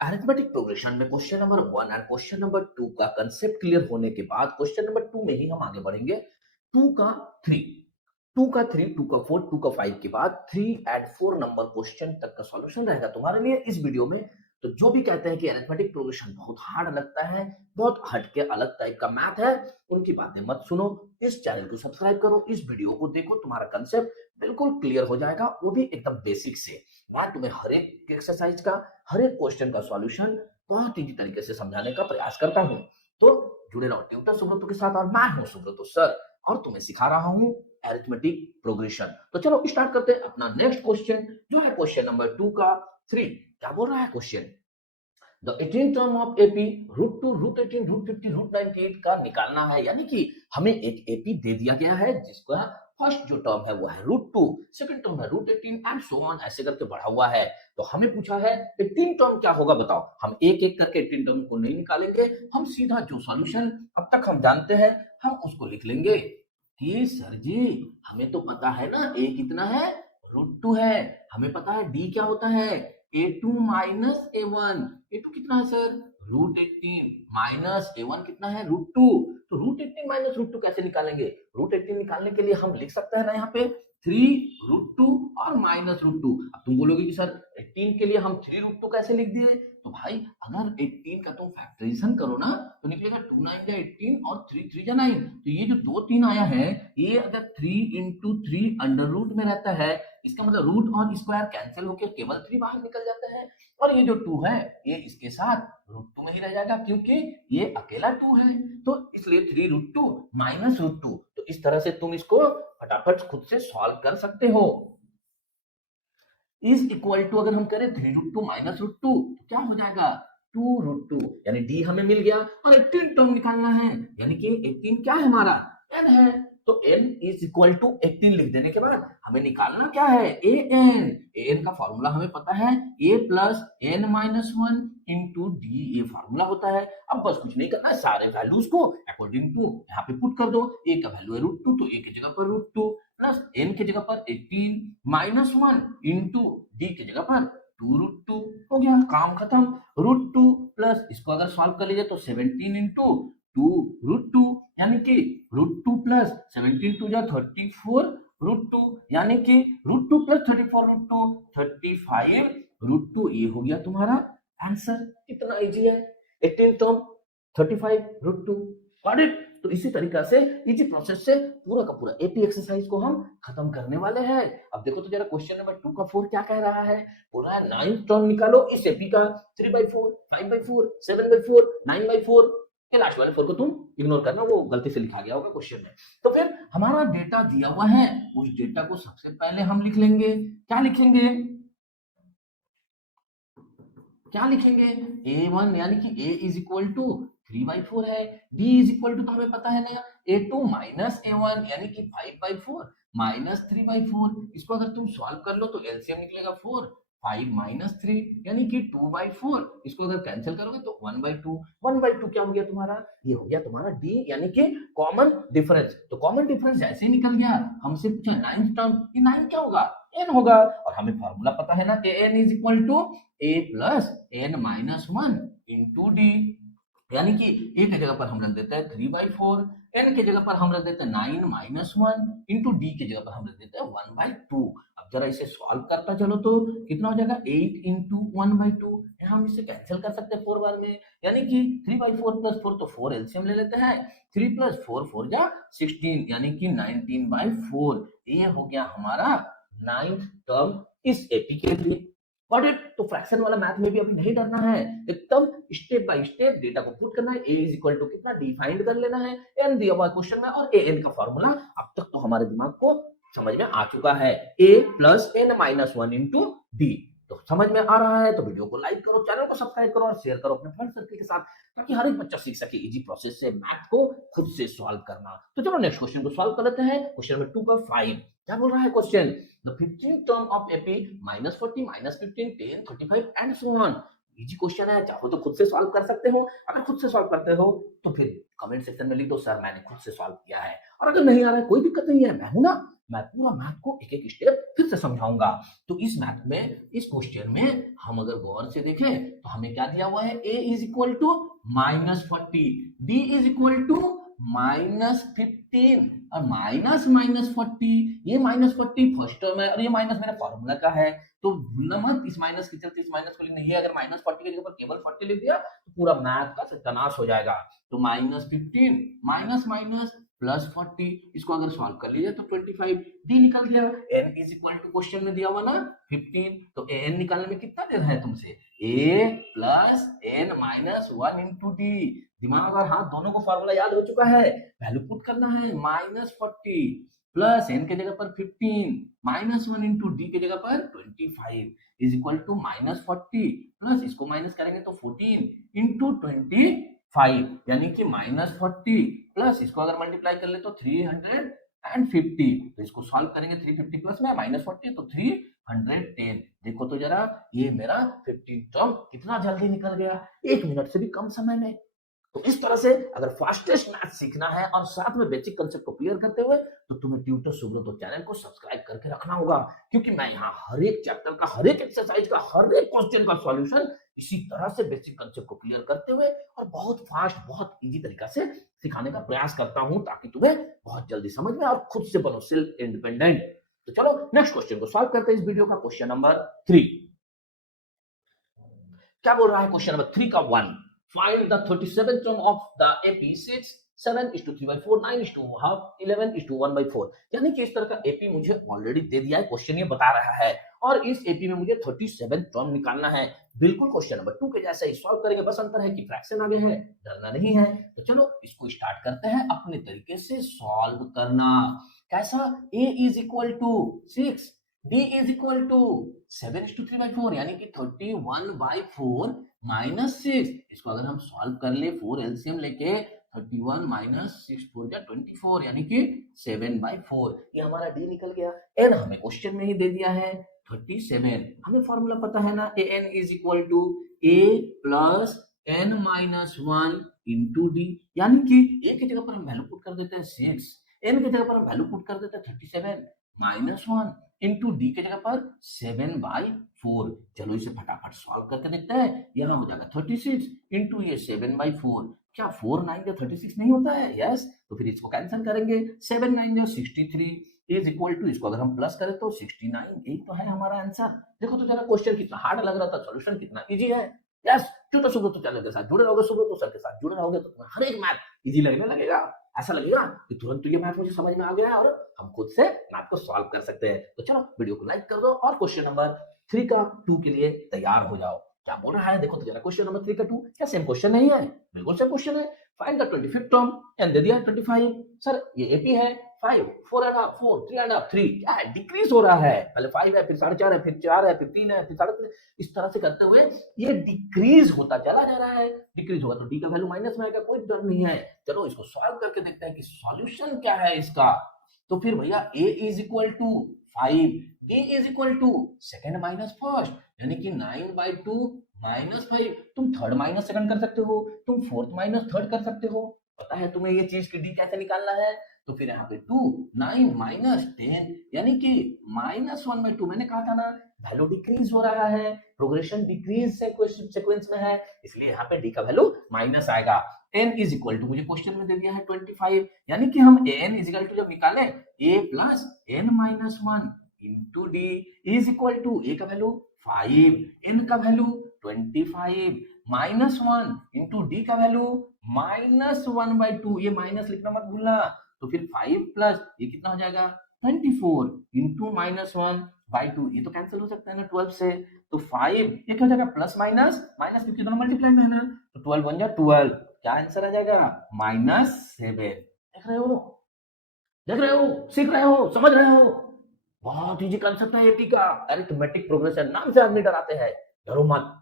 Arithmetic progression में question number 1 and question number 2 का concept clear होने के बाद क्वेश्चन नंबर 2 में ही हम आगे बढ़ेंगे। 2 का 3, 2 का 3, 2 का 4, 2 का 5 के बाद 3 एंड 4 नंबर क्वेश्चन तक का सॉल्यूशन रहेगा तुम्हारे लिए इस वीडियो में। तो जो भी कहते हैं कि अरिथमेटिक प्रोग्रेशन बहुत हार्ड लगता है, बहुत हटके अलग टाइप का मैथ है, उनकी बातें मत सुनो। इस चैनल को सब्सक्राइब करो, इस वीडियो को देखो, तुम्हारा कंसेप्ट बिल्कुल क्लियर हो जाएगा, वो भी एकदम बेसिक से। मैं तुम्हें हर एक एक्सरसाइज का, हर एक क्वेश्चन का सॉल्यूशन बहुत ईजी तरीके से समझाने का प्रयास करता हूँ। तो जुड़े रहो ट्यूटर सुब्रतो के साथ, और मैं हूँ सुब्रतो सर, और तुम्हें सिखा रहा हूँ अरिथमेटिक प्रोग्रेशन। तो चलो स्टार्ट करते हैं अपना नेक्स्ट क्वेश्चन, जो है क्वेश्चन नंबर 2 का 3। क्या बोल रहा है question? The 18 term of AP √2, √18, √50, √98 का निकालना है। यानी कि हमें एक एपी दे दिया गया है जिसका फर्स्ट जो टर्म है वो है √2, सेकंड टर्म है √18 एंड सो ऑन, ऐसे करके बढ़ा हुआ है। तो हमें पूछा है 18 टर्म क्या होगा, बताओ। हम एक एक करके 18 टर्म को नहीं निकालेंगे, हम सीधा जो सॉल्यूशन अब तक हम जानते हैं हम उसको लिख लेंगे। कि सर जी, हमें तो पता है ना ए कितना है, √2 है। हमें पता है डी क्या होता है, A2 माइनस A1। A2 कितना है सर, √18 माइनस A1 कितना है, √2। तो √18 माइनस √2 कैसे निकालेंगे? √18 निकालने के लिए हम लिख सकते हैं ना यहाँ पे 3 √2 और माइनस √2। अब तुम बोलोगे कि सर 18 के लिए हम 3 √2 कैसे लिख दिए? तो भाई अगर 18 का तुम फैक्टराइजेशन करो ना तो निकलेगा 2 9 जा 18 और 3 3 जा 9। तो ये जो 2 3 आया है, ये अगर 3 इंटू 3 अंडर रूट में रहता है, इसका मतलब रूट और स्क्वायर कैंसिल होकर केवल 3 बाहर निकल जाता है। और ये जो 2 है ये इसके साथ √2 में ही रह जाएगा, क्योंकि ये अकेला 2 है। तो इसलिए 3 √2 माइनस √2। तो इस तरह से तुम इसको फटाफट खुद से सॉल्व कर सकते हो। इज इक्वल टू अगर हम करें 3 √2 माइनस √2 तो क्या हो जाएगा, 2 √2। यानी डी हमें मिल गया और 18 टर्म निकालना है। यानी कि 18 क्या है हमारा, n है। तो n इज इक्वल टू 18 लिख देने के बाद हमें निकालना क्या है, an का फॉर्मूला हमें पता है, a plus n minus 1 into D, ये फॉर्मूला होता है। अब बस कुछ नहीं करना है, सारे वैल्यूज को अकॉर्डिंग टू यहाँ पे पुट कर दो। a का वैल्यू है √2, तो a की जगह पर √2 प्लस n की जगह पर 18 माइनस 1 इंटू डी की जगह पर 2 √2। हो गया, काम खत्म। √2 प्लस इसको अगर सॉल्व कर लीजिए तो 17 इंटू 2 √2, यानी कि √2 प्लस 17 टू जा 34 √2, यानी कि √2 प्लस 34 √2 35 √2। ये हो गया तुम्हारा आंसर। कितना इजी है, 18 टर्म 35 √2। Got it? तो इसी तरीका से इजी प्रोसेस से पूरा का पूरा एपी एक्सरसाइज को हम खत्म करने वाले हैं। अब देखो तो जरा क्वेश्चन नंबर 2 का 4 क्या कह रहा है। बोल रहा है 9 टर्म निकालो इस एपी का, 3/4, 5/4, 7/4, 9/4 के लास्ट वाले 4 को तुम इग्नोर करना, वो गलती से लिखा गया होगा क्वेश्चन में। तो फिर हमारा डेटा दिया हुआ है, उस डेटा को सबसे पहले हम लिख लेंगे। क्या लिखेंगे, क्या लिखेंगे, a1 यानी कि a इज इक्वल टू 3/4 है, b इज इक्वल टू तो हमें पता है ना a2 माइनस a1 यानी कि 5/4 माइनस 3/4। इसको अगर तुम सॉल्व कर लो तो एलसीएम निकलेगा 4, 5 माइनस 3 यानी कि 2/4। इसको अगर कैंसिल करोगे तो 1/2। 1/2 क्या हो गया तुम्हारा, ये हो गया तुम्हारा d, यानी कि कॉमन डिफरेंस। तो कॉमन डिफरेंस जैसे ही निकल गया, हमसे पूछा 9th टर्म, ये 9 क्या होगा, n होगा। और हमें फॉर्मूला पता है ना, an is equal to a plus n minus 1 into d, यानी कि a की जगह पर हम रख देते हैं 3/4, n की जगह पर हम रख देते हैं 9 माइनस 1 इंटू डी की जगह पर हम रख देते हैं 1/2। अब जरा इसे सॉल्व करता चलो तो कितना हो जाएगा, 8 इंटू 1/2। यहाँ हम इसे कैंसिल कर सकते हैं 4 बार में, यानी कि 3/4 प्लस 4 तो 4 एलसीएम ले लेते हैं, 3 प्लस 4 4 जा 16, यानी कि 19/4। ये हो गया हमारा 9th टर्म इस एपी के लिए। Got it? तो फ्रैक्शन वाला मैथ में भी अभी नहीं डरना है, एकदम स्टेप बाय स्टेप डेटा को पुट करना है। a इज इक्वल टू कितना डिफाइंड कर लेना है, n दिया हुआ क्वेश्चन में, और an का फॉर्मूला अब तक तो हमारे दिमाग को समझ में आ चुका है, a plus n minus 1 into D. तो समझ में आ रहा है तो वीडियो को लाइक करो, चैनल को सब्सक्राइब करो और शेयर करो अपने फ्रेंड सर्कल के साथ, ताकि हर एक बच्चा सीख सके इजी प्रोसेस से मैथ को खुद से सॉल्व करना। तो चलो नेक्स्ट क्वेश्चन को सॉल्व कर लेते हैं। क्वेश्चन नंबर 2 का 5 क्या बोल रहा है question, the 15th term of AP -40, -15, 10, 35 and so on. Easy question है, चाहो तो खुद से सॉल्व कर सकते हो। अगर खुद से सॉल्व करते हो तो फिर कमेंट सेक्शन में लिख दो सर मैंने खुद से सॉल्व किया है, और अगर नहीं आ रहा है कोई दिक्कत नहीं है, मैं हूं ना, मैं पूरा मैथ को एक एक स्टेप फिर से समझाऊंगा। तो इस मैथ में, इस क्वेश्चन में हम अगर गौर से देखें तो हमें क्या दिया हुआ है, a is equal to -40, b is equal to -15 और -40, ये -40 फर्स्ट टर्म है और ये माइनस मेरा फॉर्मूला का है, तो भूलना मत इस माइनस के चलते इस माइनस को लिखना। ये अगर -40 के जगह पर केवल 40 लिख दिया तो पूरा मैथ का सत्यानाश हो जाएगा। तो -15 माइनस माइनस प्लस 40, इसको अगर सॉल्व कर लीजिए तो 25 डी निकल गया। n is equal to question में दिया हुआ ना 15, तो n निकालने में कितना देना है तुमसे, a plus n minus 1 into D. दिमाग और हाथ दोनों को फॉर्मूला याद हो चुका है, वैल्यू पुट करना है, -40 प्लस n के जगह पर 15 माइनस 1 इंटू डी के जगह पर 25 इज इक्वल टू -40 प्लस इसको माइनस करेंगे तो 14 इंटू 25, यानी कि -40 प्लस इसको अगर मल्टीप्लाई कर ले तो 350, तो इसको सॉल्व करेंगे 350 प्लस में -40 तो 310। देखो तो जरा ये मेरा 15 टर्म कितना जल्दी निकल गया, 1 मिनट से भी कम समय में। तो इस तरह से अगर फास्टेस्ट मैथ सीखना है और साथ में बेसिक कंसेप्ट को क्लियर करते हुए, तो तुम्हें ट्यूटर सुब्रतो चैनल को सब्सक्राइब करके रखना होगा, क्योंकि मैं यहाँ हर एक चैप्टर का, हर एक एक्सरसाइज का, हर एक क्वेश्चन का सॉल्यूशन इसी तरह से बेसिक कंसेप्ट को क्लियर करते हुए और बहुत फास्ट, बहुत इजी तरीका से सिखाने का प्रयास करता हूं, ताकि तुम्हें बहुत जल्दी समझ में और खुद से बनो सेल्फ इंडिपेंडेंट। तो चलो नेक्स्ट क्वेश्चन को सॉल्व करते हैं इस वीडियो का। क्वेश्चन नंबर 3 क्या बोल रहा है, क्वेश्चन नंबर 3 का 1, find the 37th term of the AP 6 7:3/4 9:1/2 11:1/4, यानी कि इस तरह का एपी मुझे ऑलरेडी दे दिया है, क्वेश्चन ये बता रहा है और इस एपी में मुझे 37 टर्म निकालना है। बिल्कुल क्वेश्चन नंबर 2 के जैसे ही सॉल्व करेंगे, बस अंतर है कि फ्रैक्शन आगे है, डरना नहीं है। तो चलो इसको स्टार्ट करते हैं अपने तरीके से सॉल्व करना। कैसा, a is equal to 6, b is equal to 7:3/4, यानी कि 31/4 -6, इसको अगर हम सॉल्व कर ले 4 एलसीएम लेके 31 माइनस 6 4 जा 24, यानी कि 7/4, ये हमारा डी निकल गया। एन हमें क्वेश्चन में ही दे दिया है 37, हमें फॉर्मूला पता है ना, n is equal to a plus n minus 1 into d, यानी कि ए की जगह पर हम वैल्यू पुट कर देते हैं 6, एन की जगह पर हम वैल्यू पुट कर देते हैं 37 माइनस 1 इंटू डी के जगह पर 7/4। चलो इसे फटाफट सॉल्व करके देखते हैं। यहाँ हो जाएगा 36 इंटू ये 7/4, क्या 4 9 या 36 नहीं होता है, यस, तो फिर इसको कैंसिल करेंगे, 7 9 या 63 इज इक्वल टू, इसको अगर हम प्लस करें तो 69, यही तो है हमारा आंसर। देखो तो जरा क्वेश्चन कितना हार्ड लग रहा था, सॉल्यूशन कितना इजी है। यस, ट्यूटर सुब्रतो चैनल के साथ जुड़े रहोगे, सुब्रतो सर के साथ जुड़े रहोगे तो तुम्हें हर एक मैथ इजी लगने लगेगा, ऐसा लगेगा कि तुरंत तो ये मैथ मुझे समझ में आ गया है और हम खुद से मैथ को सॉल्व कर सकते हैं। तो चलो वीडियो को लाइक कर दो और क्वेश्चन नंबर 3 का 2 के लिए तैयार हो जाओ। क्या बोल रहा है देखो तो जरा, क्वेश्चन नंबर 3 का 2 क्या सेम क्वेश्चन नहीं है, बिल्कुल सेम क्वेश्चन है। Find the 25th term, n दे दिया 25, सर ये एपी है 5 4.5 4 3.5 3, क्या है डिक्रीज हो रहा है, पहले 5 है फिर 4.5 है फिर 4 है फिर 3 है फिर 3.5, इस तरह से करते हुए ये डिक्रीज होता चला जा रहा है। डिक्रीज होगा तो डी का वैल्यू माइनस में आएगा, कोई डर नहीं है। चलो इसको सॉल्व करके देखते हैं कि सॉल्यूशन क्या है इसका। तो फिर भैया a is equal to 5, b is equal to second minus first, यानी कि 9/2 माइनस 5, तुम थर्ड माइनस सेकंड कर सकते हो, तुम फोर्थ माइनस थर्ड कर सकते हो, पता है तुम्हें ये चीज की डी कैसे निकालना है। तो फिर यहाँ पे 2 9 माइनस 10, यानी कि -1/2, मैंने कहा था ना वैल्यू डिक्रीज हो रहा है, प्रोग्रेशन डिक्रीज सीक्वेंस में है, इसलिए यहाँ पे डी का वैल्यू माइनस आएगा। n इज इक्वल टू, मुझे क्वेश्चन में दे दिया है 25, यानी कि हम n इज इक्वल टू जब निकालें a plus n minus 1 into d is equal to a का वैल्यू 5, n का वैल्यू 25 माइनस 1 इंटू डी का वैल्यू -1/2, ये माइनस लिखना मत भूलना। तो फिर 5 प्लस ये कितना हो जाएगा 24 इंटू -1/2, ये तो कैंसिल हो सकता है ना 12 से, तो 5 ये क्या हो जाएगा प्लस माइनस माइनस, क्योंकि दोनों मल्टीप्लाई में है ना, तो 12 बन जाए 12, क्या आंसर आ जाएगा -7। देख रहे हो, देख रहे हो, सीख रहे हो, समझ रहे हो, बहुत इजी कंसेप्ट है एटी का, अरिथमेटिक प्रोग्रेशन, नाम से आदमी डराते हैं। डरो मत,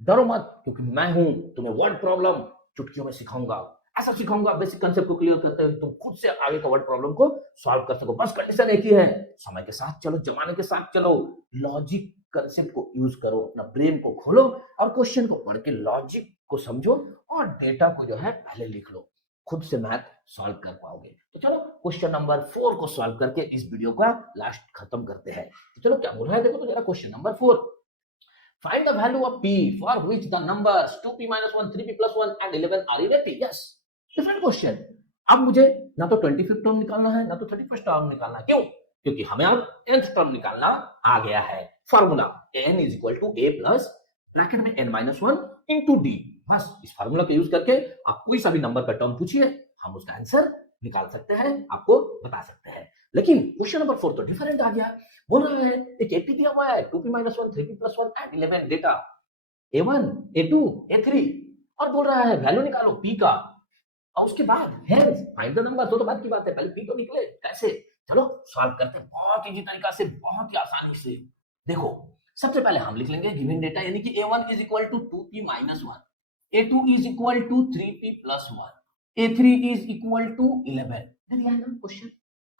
डरो मत, क्योंकि मैं हूं तुम्हें वर्ड प्रॉब्लम चुटकियों में सिखाऊंगा, ऐसा सिखाऊंगा बेसिक कंसेप्ट को क्लियर करते हुए तुम खुद से आगे का वर्ड प्रॉब्लम को सॉल्व कर सको। बस कंडीशन एक ही है, समय के साथ चलो, जमाने के साथ चलो, लॉजिक कंसेप्ट को यूज करो, अपना ब्रेन को खोलो और क्वेश्चन को पढ़ के लॉजिक को समझो और डेटा को जो है पहले लिख लो, खुद से मैथ सॉल्व कर पाओगे। तो चलो क्वेश्चन नंबर 4 को सॉल्व करके इस वीडियो का लास्ट खत्म करते हैं। तो चलो क्या बोल रहा है देखो तो जरा question number 4, find the value of p for which the numbers 2p - 1 3p + 1 and 11 are इरेटिव। Yes, different question. अब मुझे ना तो 25th टर्म निकालना है ना तो 31st टर्म निकालना है। क्यों? क्योंकि हमें अब nth टर्म निकालना आ गया है। Formula n = a plus bracket में n - 1 into d। बस इस फार्मूला का यूज करके आप कोई सा भी नंबर का टर्म पूछिए, हम उसका आंसर निकाल सकते हैं, आपको बता सकते हैं। लेकिन क्वेश्चन नंबर 4 तो डिफरेंट आ गया। बोल रहा है एक एपी दिया हुआ है 2p - 1 3p + 1 and 11 data a1 a2 a3 और बोल रहा है वैल्यू निकालो p का और उसके बाद हेंस फाइंड द नंबर। तो बात की बात है, पहले p तो निकले कैसे। चलो सॉल्व करते हैं बहुत इजी तरीका से, बहुत ही आसानी से। देखो सबसे पहले हम लिख लेंगे गिवन डेटा यानी कि a1 = 2p - 1, a2 = 3p + 1, a3 = 11। देख लिया है ना क्वेश्चन।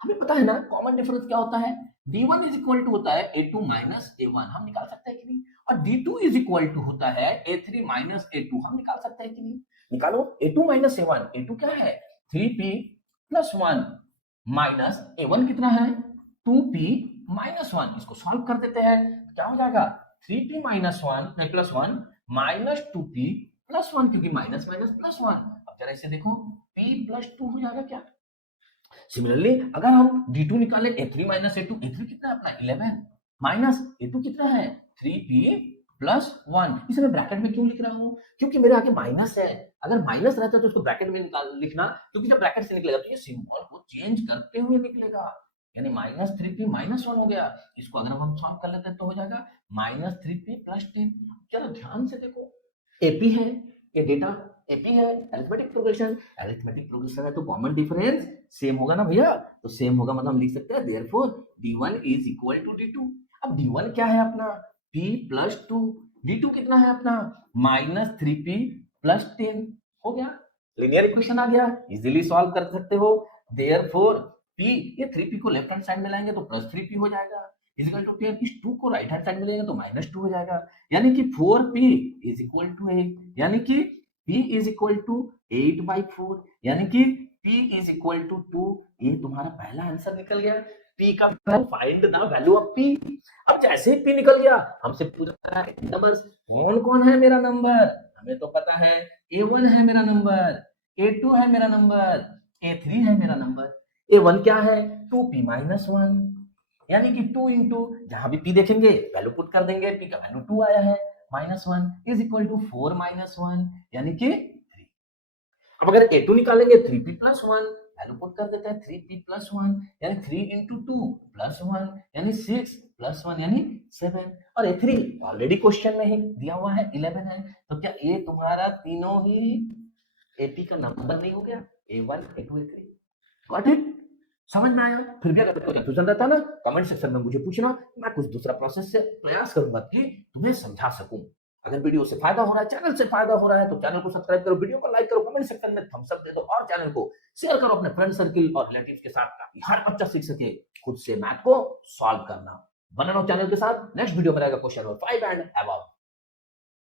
हमें पता है ना कॉमन डिफरेंस क्या होता है, d1 = होता है a2 - a1, हम निकाल सकते हैं कि नहीं, और d2 = होता है a3 - a2, हम निकाल सकते हैं कि नहीं। निकालो a2 - a1, a2 क्या है 3p + 1 माइनस a1 कितना है 2p - 1, इसको सॉल्व कर देते हैं। क्या हो जाएगा 3p - 1 + 1 माइनस 2p + 1, क्योंकि माइनस माइनस प्लस 1। अब जरा इसे देखो p + 2 हो जाएगा क्या। सिमिलरली अगर हम d2 निकालें a3 - a2, a3 कितना है अपना 11 माइनस a2 कितना है 3p + 1। इसे मैं ब्रैकेट में क्यों लिख रहा हूं, क्योंकि मेरे आगे माइनस है। अगर माइनस रहता तो उसको ब्रैकेट में निकाल लिखना, क्योंकि जब ब्रैकेट से निकलेगा तो ये सिंबल को चेंज करते हुए निकलेगा, यानी -3p - 1 हो गया। इसको अगर हम सॉल्व कर लेते हैं तो हो जाएगा -3p + 10। चलो ध्यान से देखो एपी है, ये डेटा एपी है, अरिथमेटिक प्रोग्रेशन है तो कॉमन डिफरेंस सेम होगा ना भैया। तो सेम होगा मतलब हम लिख सकते हैं देयरफॉर d1 = d2। अब d1 क्या है अपना p + 2, d2 कितना है अपना -3p + 10। हो गया, लीनियर इक्वेशन आ गया, इजीली सॉल्व कर सकते हो। देयरफॉर p, ये 3p को लेफ्ट हैंड साइड में लाएंगे तो +3p हो जाएगा, इक्वल टू 10। इस 2 को राइट हैंड साइड में लेंगे तो -2 हो जाएगा, यानी कि 4p = 8, यानी कि p = 8/4, यानी कि p = 2। ये तुम्हारा पहला आंसर निकल गया। p का find the value of p। अब जैसे ही p निकल गया हमसे पूछ रहा है नंबर्स कौन कौन है मेरा नंबर। हमें तो पता है a1 है मेरा नंबर, a2 है मेरा नंबर, a3 है मेरा नंबर। a1 क्या है 2p - 1, यानी कि 2 इंटू जहां भी p देखेंगे वैल्यू पुट कर देंगे, p का वैल्यू 2 आया है, -1 = 4 - 1, यानी कि 3। अब अगर a2 निकालेंगे 3p + 1, वैल्यू पुट कर देते हैं 3p + 1, यानी 3 इंटू 2 + 1, यानी 6 + 1 यानी 7। और a3 ऑलरेडी क्वेश्चन में ही दिया हुआ है 11 है, तो क्या ये तुम्हारा तीनों ही AP का नंबर नहीं हो गया, a1 a2 a3। Got it, समझ में आया। फिर भी अगर कोई कंफ्यूजन रहता ना कमेंट सेक्शन में मुझे पूछना, मैं कुछ दूसरा प्रोसेस से प्रयास करूंगा कि तुम्हें समझा सकूं। अगर वीडियो से फायदा हो रहा है, चैनल से फायदा हो रहा है तो चैनल को सब्सक्राइब करो, वीडियो को लाइक करो, कमेंट सेक्शन में थम्स अप दे दो और चैनल को शेयर करो अपने फ्रेंड सर्किल और रिलेटिव्स के साथ, ताकि हर बच्चा सीख सके खुद से मैथ को सॉल्व करना। बने रहो चैनल के साथ। नेक्स्ट वीडियो में रहेगा क्वेश्चन नंबर 5 एंड अबव।